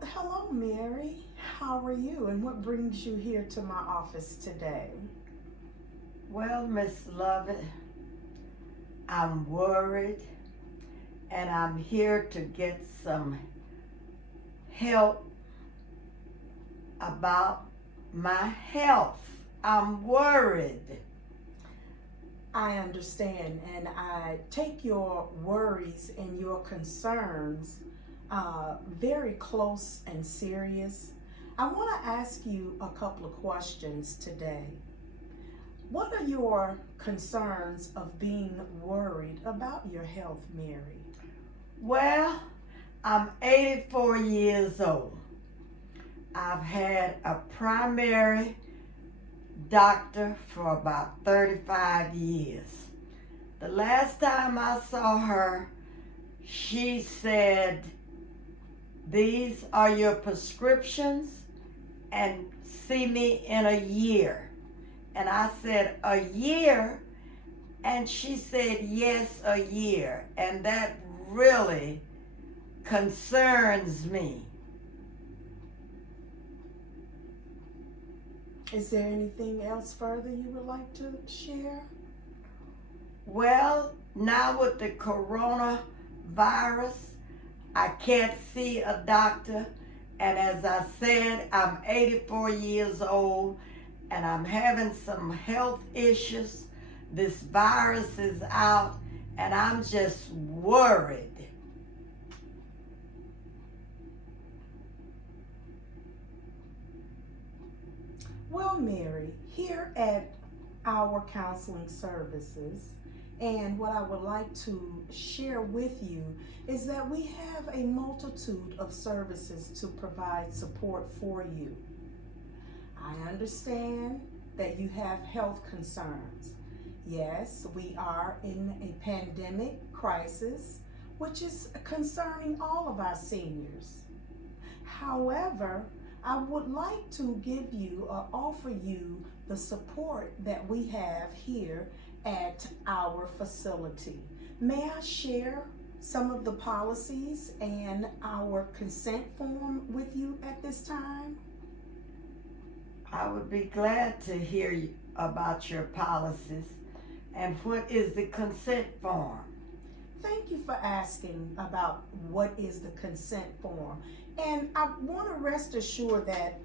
Well, hello, Mary. How are you, and what brings you here to my office today? Well, Miss Lovett, I'm worried and I'm here to get some help about my health. I'm worried. I understand, and I take your worries and your concerns very close and serious. I want to ask you a couple of questions today. What are your concerns of being worried about your health, Mary? Well, I'm 84 years old. I've had a primary doctor for about 35 years. The last time I saw her, she said, "These are your prescriptions and see me in a year." And I said, "A year?" And she said, "Yes, a year." And that really concerns me. Is there anything else further you would like to share? Well, now with the coronavirus, I can't see a doctor. And as I said, I'm 84 years old and I'm having some health issues. This virus is out and I'm just worried. Well, Mary, here at our counseling services, and what I would like to share with you is that we have a multitude of services to provide support for you. I understand that you have health concerns. Yes, we are in a pandemic crisis, which is concerning all of our seniors. However, I would like to give you or offer you the support that we have here at our facility. May I share some of the policies and our consent form with you at this time? I would be glad to hear about your policies. And what is the consent form? Thank you for asking about what is the consent form. And I want to rest assured that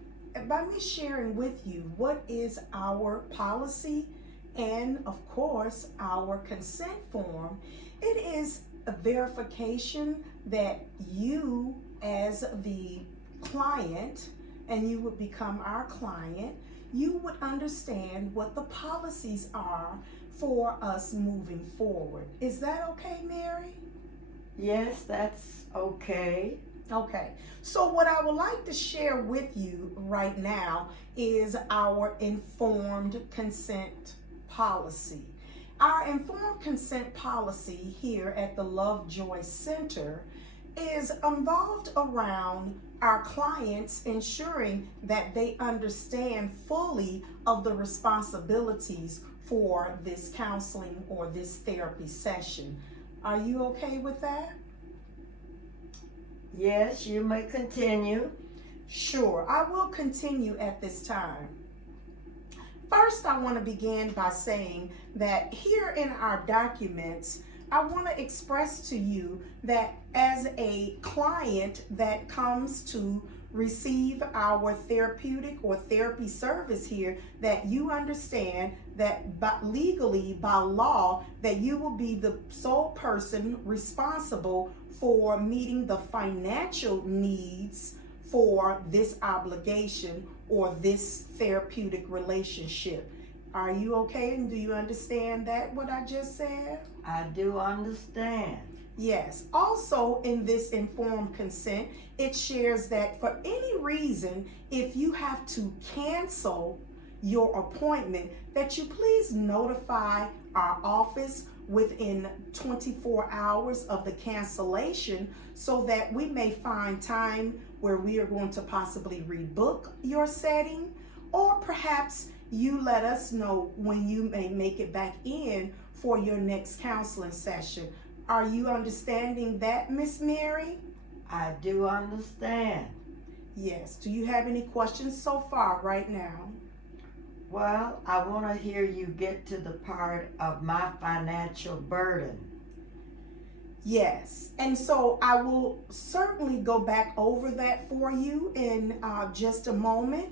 by me sharing with you what is our policy and, of course, our consent form, it is a verification that you, as the client, and you would become our client, you would understand what the policies are for us moving forward. Is that okay, Mary? Yes, that's okay. Okay, so what I would like to share with you right now is our informed consent policy. Our informed consent policy here at the Lovejoy Center is involved around our clients ensuring that they understand fully of the responsibilities for this counseling or this therapy session. Are you okay with that? Yes, you may continue. Sure, I will continue at this time. First, I want to begin by saying that here in our documents, I want to express to you that as a client that comes to receive our therapeutic or therapy service here, that you understand that legally, by law, that you will be the sole person responsible for meeting the financial needs for this obligation or this therapeutic relationship. Are you okay, and do you understand that, what I just said? I do understand. Yes. Also, in this informed consent, it shares that for any reason, if you have to cancel your appointment, that you please notify our office within 24 hours of the cancellation so that we may find time where we are going to possibly rebook your setting, or perhaps you let us know when you may make it back in for your next counseling session. Are you understanding that, Miss Mary? I do understand. Yes. Do you have any questions so far right now? Well, I want to hear you get to the part of my financial burden. Yes. And so I will certainly go back over that for you in just a moment.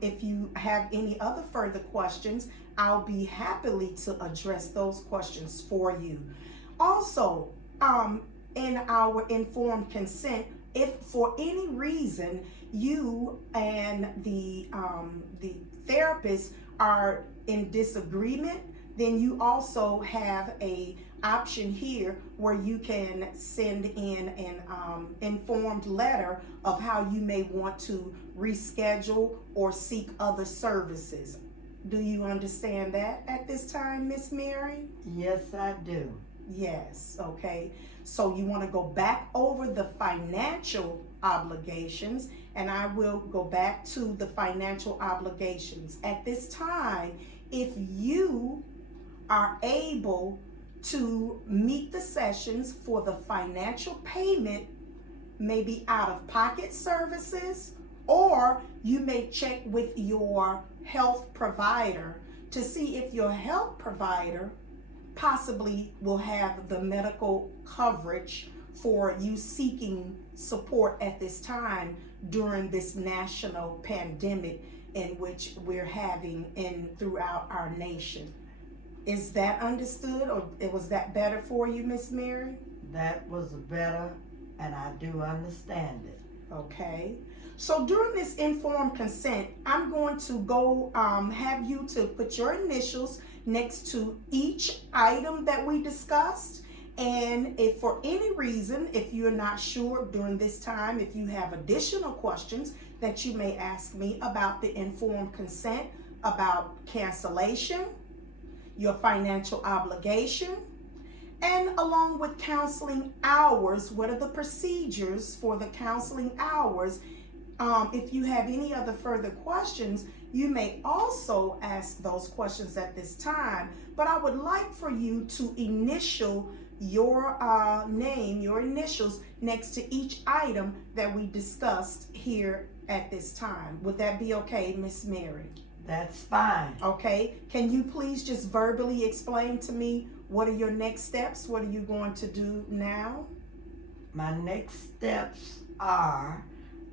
If you have any other further questions, I'll be happily to address those questions for you. Also, in our informed consent, if for any reason you and the therapist are in disagreement, then you also have a option here where you can send in an informed letter of how you may want to reschedule or seek other services. Do you understand that at this time, Miss Mary? Yes, I do. Yes, okay. So you want to go back over the financial obligations, and I will go back to the financial obligations. At this time, if you are able to meet the sessions for the financial payment, maybe out of pocket services, or you may check with your health provider to see if your health provider possibly will have the medical coverage for you seeking support at this time during this national pandemic in which we're having throughout our nation. Is that understood, or was that better for you, Miss Mary? That was better, and I do understand it. Okay. So during this informed consent, I'm going to go have you to put your initials next to each item that we discussed. And if for any reason, if you're not sure during this time, if you have additional questions that you may ask me about the informed consent, about cancellation, your financial obligation, and along with counseling hours, what are the procedures for the counseling hours? If you have any other further questions, you may also ask those questions at this time, but I would like for you to initial your name, your initials next to each item that we discussed here at this time. Would that be okay, Miss Mary? That's fine. Okay. Can you please just verbally explain to me what are your next steps? What are you going to do now? My next steps are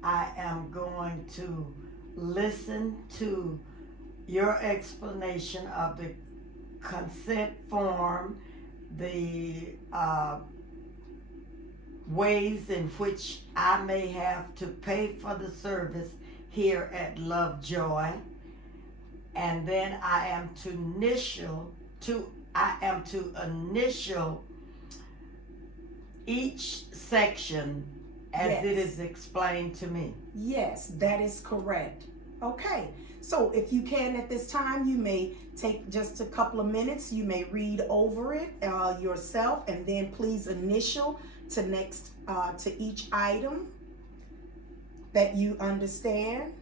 I am going to listen to your explanation of the consent form, the ways in which I may have to pay for the service here at Lovejoy, and then I am to initial each section as Yes. it is explained to me. Yes, that is correct. Okay, so if you can at this time, you may take just a couple of minutes. You may read over it yourself, and then please initial to each item that you understand.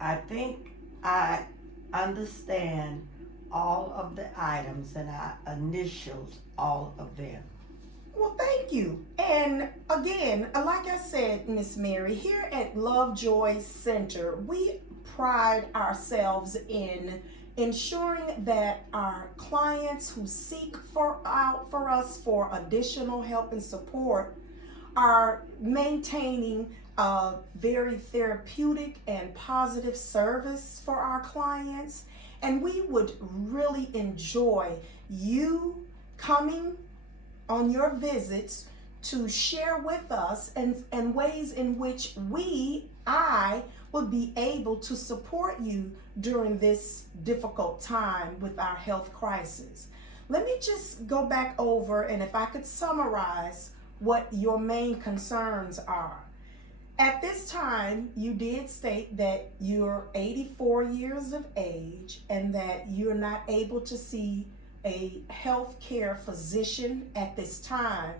I think I understand all of the items and I initialed all of them. Well, thank you. And again, like I said, Miss Mary, here at Lovejoy Center, we pride ourselves in ensuring that our clients who seek out for us for additional help and support are maintaining a very therapeutic and positive service for our clients. And we would really enjoy you coming on your visits to share with us and ways in which I would be able to support you during this difficult time with our health crisis. Let me just go back over, and if I could summarize what your main concerns are. At this time, you did state that you're 84 years of age and that you're not able to see a healthcare physician at this time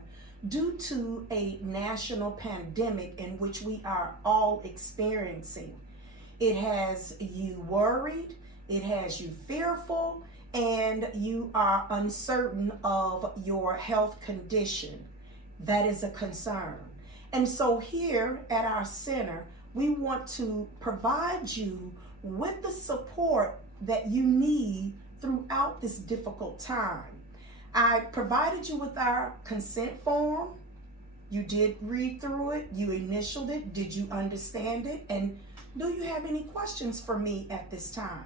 due to a national pandemic in which we are all experiencing. It has you worried, it has you fearful, and you are uncertain of your health condition. That is a concern. And so here at our center, we want to provide you with the support that you need throughout this difficult time. I provided you with our consent form. You did read through it, you initialed it, did you understand it? And do you have any questions for me at this time?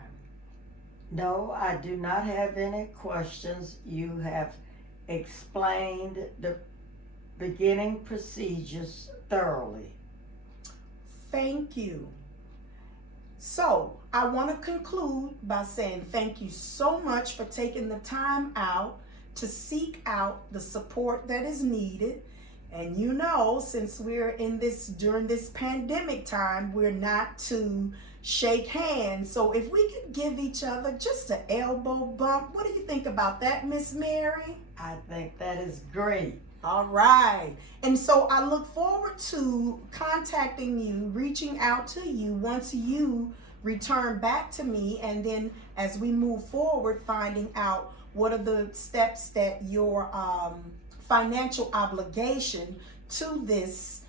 No, I do not have any questions. You have explained the beginning procedures thoroughly. Thank you. So I want to conclude by saying thank you so much for taking the time out to seek out the support that is needed. And you know, since we're in this during this pandemic time, we're not to shake hands. So if we could give each other just an elbow bump, what do you think about that, Miss Mary? I think that is great. All right. And so I look forward to contacting you, reaching out to you once you return back to me. And then as we move forward, finding out what are the steps that your financial obligation to this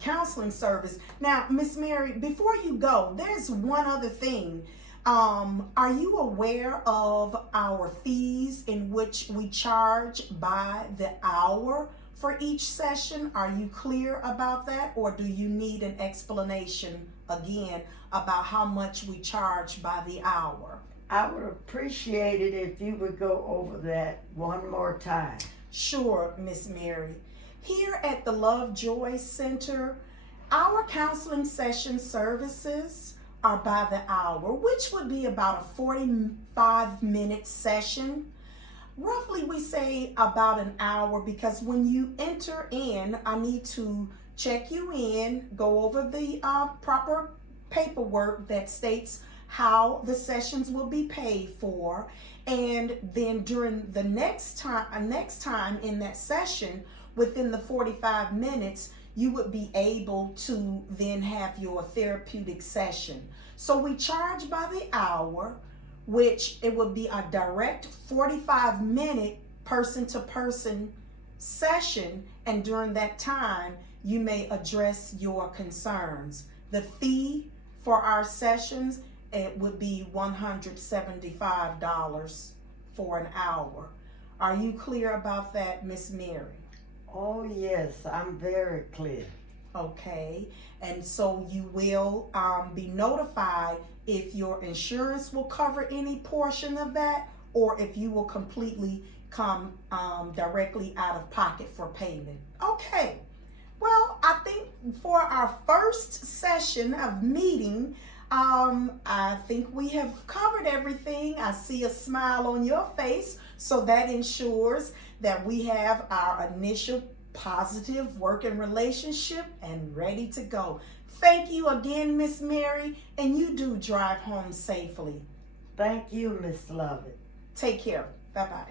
counseling service. Now, Miss Mary, before you go, there's one other thing. Are you aware of our fees in which we charge by the hour for each session? Are you clear about that, or do you need an explanation again about how much we charge by the hour? I would appreciate it if you would go over that one more time. Sure, Miss Mary. Here at the Lovejoy Center, our counseling session services are by the hour, which would be about a 45-minute session. Roughly, we say about an hour, because when you enter in, I need to check you in, go over the proper paperwork that states how the sessions will be paid for, and then during the next time in that session, within the 45 minutes, you would be able to then have your therapeutic session. So we charge by the hour, which it would be a direct 45-minute person-to-person session, and during that time, you may address your concerns. The fee for our sessions, it would be $175 for an hour. Are you clear about that, Miss Mary? Oh yes, I'm very clear. Okay, and so you will be notified if your insurance will cover any portion of that, or if you will completely come directly out of pocket for payment. Okay, well, I think for our first session of meeting, I think we have covered everything. I see a smile on your face, so that ensures that we have our initial positive working relationship and ready to go. Thank you again, Miss Mary, and you do drive home safely. Thank you, Miss Lovett. Take care. Bye-bye.